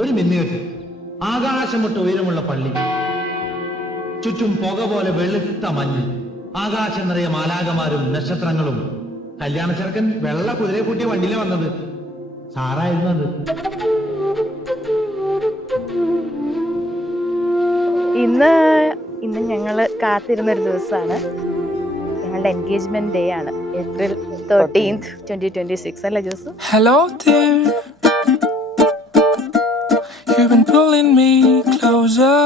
ഒരു മിന്നുകെട്ട്, ആകാശം മുട്ട ഉയരമുള്ള പള്ളി, ചുറ്റും പുക പോലെ വെളുത്ത മഞ്ഞ്, ആകാശം നിറയെ മാലാകമാരും നക്ഷത്രങ്ങളും. കല്യാണ ചെറുക്കൻ വെള്ള കുതിരയെ കൂട്ടിയ വണ്ടിയിലെ വന്നത്. സാറായിരുന്നു അത്. ഇന്ന് ഞങ്ങൾ കാത്തിരുന്നൊരു ദിവസമാണ്. ഞങ്ങളുടെ എൻഗേജ്മെന്റ് ഡേ ആണ്. April 13th, 2026 അല്ലേ Jose? Hello dear, you've been pulling me closer.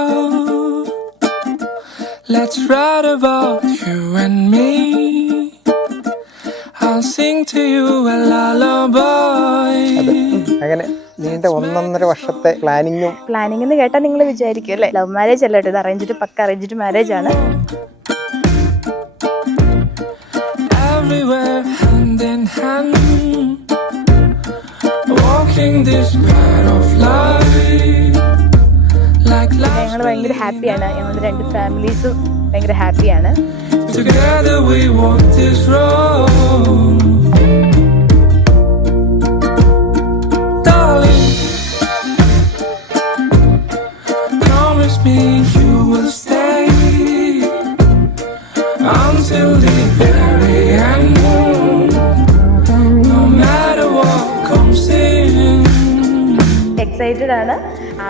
Let's write about you and me. I'll sing to you a lullaby. അങ്ങനെ നീണ്ട 1.5 വർഷത്തെ പ്ലാനിങ് എന്ന് കേട്ടാൽ നിങ്ങൾ വിചാരിക്കും അല്ലേ ലവ് മാരേജ് അല്ല, ഇത് അറേഞ്ച്ഡ്, പക്ക അറേഞ്ച്ഡ് മാരേജ് ആണ്. Everywhere hand in hand, walking this path of life like life. ഞങ്ങൾ ഭയങ്കര ഹാപ്പിയാണ്. ഞങ്ങളുടെ 2 ഫാമിലീസും ഭയങ്കര ഹാപ്പിയാണ്. Together we walk this road. Darling, promise me you will stay until the very end, no matter what comes in. Excited ആണ്.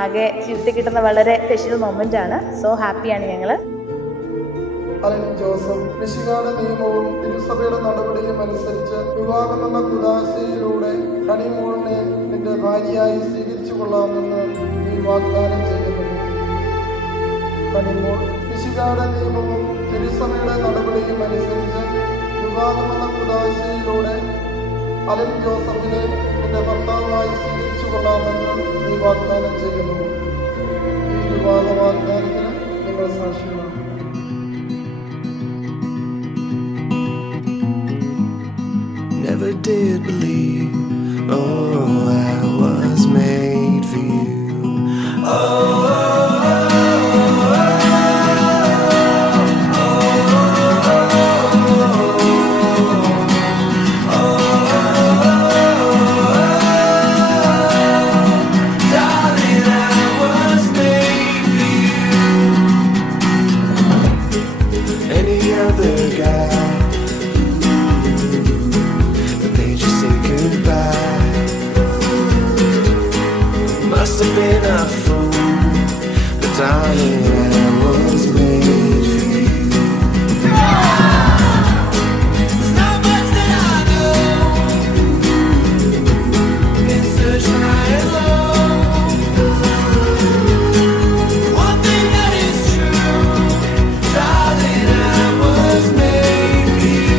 ആകെ ജീവിതത്തിൽ കിട്ടുന്ന വളരെ സ്പെഷ്യൽ മൊമെന്റ് ആണ്. സോ ഹാപ്പിയാണ് ഞങ്ങൾ. അലൻ ജോസഫ് മിശിഹായുടെ നിയമവും തിരുസഭയുടെ നടപടിയും അനുസരിച്ച് വിവാഹമെന്ന കുദാശയിലൂടെ കണിമോളിനെ നിന്റെ ഭാര്യയായി സ്വീകരിച്ചു കൊള്ളാമെന്ന് നീ വാഗ്ദാനം ചെയ്യുന്നു. കണിമോൾ മിശിഹായുടെ നിയമവും തിരുസഭയുടെ നടപടിയും അനുസരിച്ച് വിവാഹമെന്ന കുദാശയിലൂടെ അലൻ ജോസഫിനെ നിന്റെ ഭർത്താവായി സ്വീകരിച്ചു കൊള്ളാമെന്ന് നീ വാഗ്ദാനം ചെയ്യുന്നു. ഈ വിവാഹ വാഗ്ദാനത്തിന് നിങ്ങൾ സാക്ഷികളാണ്. Never did believe, oh, I was made for you. Darling, I was made for you. Any other guy, must have been a fool, but darling, I was made for you. There's not much that I know, been searching high and low. One thing that is true, darling, I was made for you.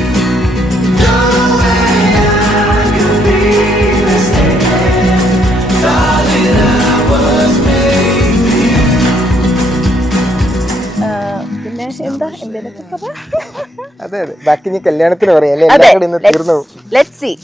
No way I could be mistaken, darling, I was made for you. പിന്നെ എന്തെങ്കിലുമൊക്കെ പറയാം. അതെ ബാക്കി നീ കല്യാണത്തിന് പറയാം അല്ലേ? എല്ലാം കൂടി ഇന്ന് തീർന്നു. Let's see.